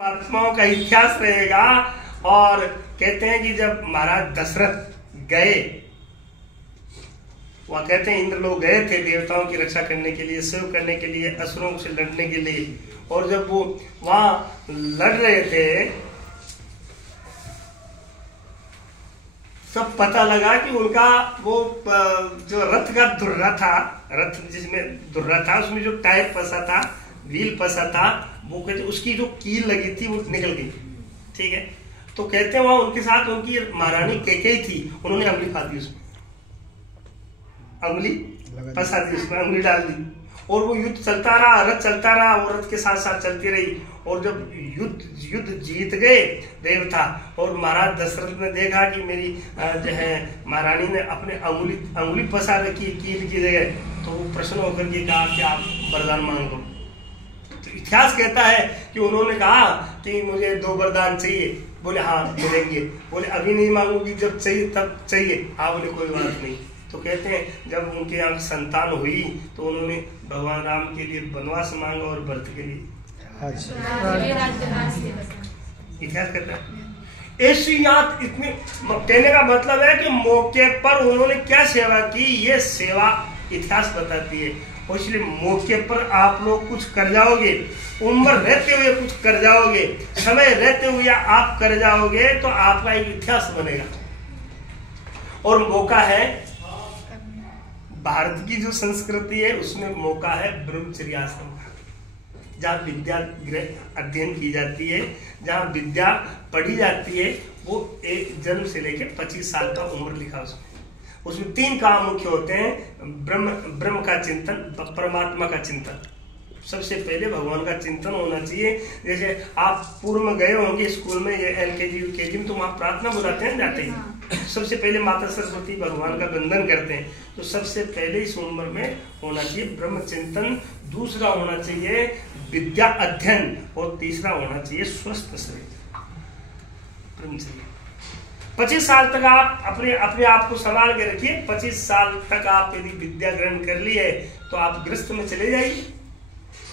आत्माओं का इतिहास रहेगा। और कहते हैं कि जब महाराज दशरथ गए, वह कहते हैं इंद्र लोग गए थे देवताओं की रक्षा करने के लिए, सेव करने के लिए, असुरों से लड़ने के लिए। और जब वो वहां लड़ रहे थे, सब पता लगा कि उनका वो जो रथ का धुर्रा था, रथ जिसमें धुर्रा था उसमें जो टायर फंसा था, व्हील फंसा था, वो कहते उसकी जो कील लगी थी वो निकल गई। ठीक है, तो कहते हैं वहां उनके साथ उनकी महारानी कैकेयी थी, उन्होंने अंगुली खा दी, उसमें अंगुली फंसा दी, उसमें अंगुली डाल दी। और वो युद्ध चलता रहा, रथ चलता रहा, वो रथ के साथ साथ चलती रही। और जब युद्ध जीत गए देवता, और महाराज दशरथ ने देखा कि मेरी जो है महारानी ने अपने अंगुली फंसा रखी कील की जगह, तो वो प्रसन्न होकर के कहा कि आप वरदान मांग लो। तो इतिहास कहता है कि उन्होंने कहा कि मुझे 2 वरदान चाहिए। बोले हाँ मिलेंगे। बोले अभी नहीं मांगूंगी, जब चाहिए तब चाहिए। हाँ बोले कोई बात नहीं। तो कहते हैं जब उनके यहाँ संतान हुई तो उन्होंने भगवान राम के लिए वनवास मांगा और भरत के लिए इतिहास कहता है। ऐसी याद इतनी कहने का मतलब है कि मौके पर उन्होंने क्या सेवा की, ये सेवा इतिहास बताती है। और इसलिए मौके पर आप लोग कुछ कर जाओगे, उम्र रहते हुए कुछ कर जाओगे, समय रहते हुए आप कर जाओगे, तो आपका एक इतिहास बनेगा। और मौका है, भारत की जो संस्कृति है उसमें मौका है ब्रह्मचर्य आश्रम का, जहाँ विद्या अध्ययन की जाती है, जहाँ विद्या पढ़ी जाती है। वो एक जन्म से लेकर 25 साल का उम्र लिखा उसमें 3 काम मुख्य होते हैं। ब्रह्म का चिंतन, परमात्मा का चिंतन। सबसे पहले भगवान का चिंतन होना चाहिए। जैसे आप पूर्व में गए होंगे स्कूल में, ये LKG UKG में, तो वहाँ प्रार्थना बुलाते हैं जाते ही। सबसे पहले माता सरस्वती भगवान का वंदन करते हैं। तो सबसे पहले इस उम्र में होना चाहिए ब्रह्म चिंतन, दूसरा होना चाहिए विद्या अध्ययन, और तीसरा होना चाहिए स्वस्थ शरीर, ब्रह्मचर्य। 25 साल तक आप अपने आप को संभाल के रखिए। 25 साल तक आप यदि विद्या ग्रहण कर ली है तो आप गृहस्थ में चले जाइए।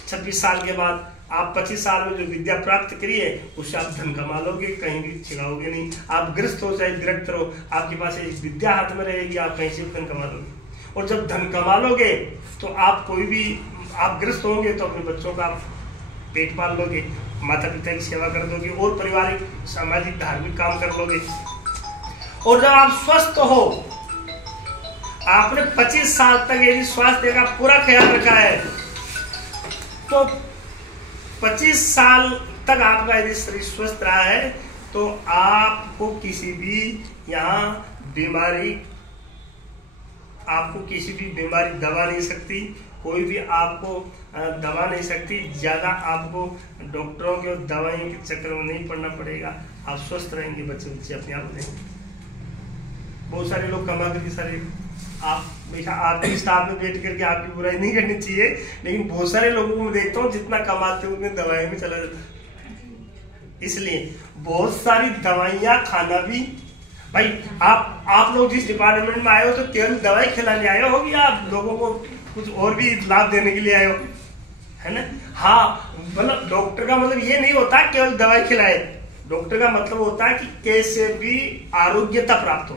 26 साल के बाद आप 25 साल में जो विद्या प्राप्त करी है उससे आप धन कमा लोगे, कहीं भी छिड़ाओगे नहीं। आप गृहस्थ हो चाहे विरक्त रहो, आपके पास एक विद्या हाथ में रहेगी, आप कहीं से धन कमा लोगे। और जब धन कमा लोगे तो आप कोई भी, आप गृहस्थ होंगे तो अपने बच्चों का पेट पाल लोगे, माता पिता की सेवा कर दोगे, और पारिवारिक सामाजिक धार्मिक काम कर लोगे। और जब आप स्वस्थ हो, आपने 25 साल तक यदि स्वास्थ्य का पूरा ख्याल रखा है, तो 25 साल तक आपका यदि शरीर स्वस्थ रहा है तो आपको किसी भी बीमारी दबा नहीं सकती, कोई भी आपको दबा नहीं सकती। ज्यादा आपको डॉक्टरों के दवाइयों के चक्कर में नहीं पड़ना पड़ेगा। आप स्वस्थ रहेंगे, बच्चे अपने आप रहेंगे। बहुत सारे लोग कमा करके सारे, आप देखा आपके स्टाफ में बैठ करके आपकी बुराई नहीं करनी चाहिए, लेकिन बहुत सारे लोगों को मैं देखता हूँ जितना कमाते हैं उतने दवाई में चला जाता है। इसलिए बहुत सारी दवाइयाँ खाना भी, भाई आप लोग जिस डिपार्टमेंट में आए हो तो केवल दवाई खिलाने आए हो या आप लोगों को कुछ और भी लाभ देने के लिए आए हो, है ना? हाँ, मतलब डॉक्टर का मतलब ये नहीं होता केवल दवाई खिलाए। डॉक्टर का मतलब होता है कि कैसे भी आरोग्यता प्राप्त हो।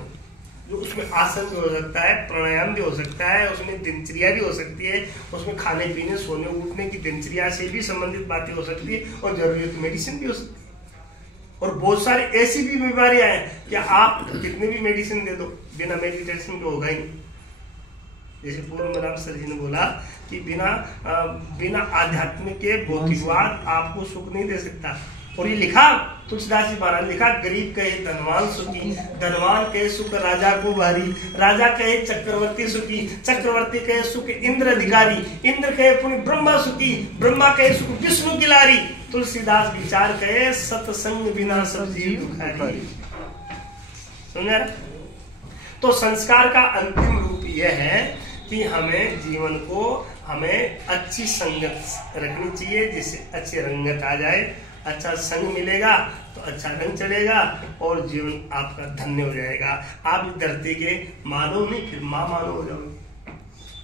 उसमें आसन भी हो सकता है, प्राणायाम भी हो सकता है, उसमें दिनचर्या भी हो सकती है, उसमें खाने पीने सोने उठने की दिनचर्या से भी संबंधित बातें हो सकती है, और जरूरी तो मेडिसिन भी हो सकती है। और बहुत सारी ऐसी भी बीमारियां हैं कि आप कितने भी मेडिसिन दे दो, बिना मेडिटेशन के होगा ही नहीं। जैसे पूर्व में राम सर जी ने बोला कि बिना आध्यात्मिक के भौतिकवाद आपको सुख नहीं दे सकता। और ये लिखा तुलसीदास जी महाराज लिखा, गरीब कहे धनवान सुखी, धनवान कहे सुख राजा को भारी, राजा कहे चक्रवर्ती सुखी, चक्रवर्ती कहे सुख इंद्र अधिकारी, इंद्र कहे पुण्य ब्रह्मा सुखी, ब्रह्मा कहे सुख विष्णु की लारी, तुलसीदास विचार कहे सत्संग बिना सब जीव दुखारी। समझा? तो संस्कार का अंतिम रूप यह है कि हमें अच्छी संगत रखनी चाहिए, जिससे अच्छी रंगत आ जाए, अच्छा संग मिलेगा तो अच्छा रंग चलेगा, और जीवन आपका धन्य हो जाएगा। आप धरती के मानव नहीं, फिर माँ मानव हो जाओगे।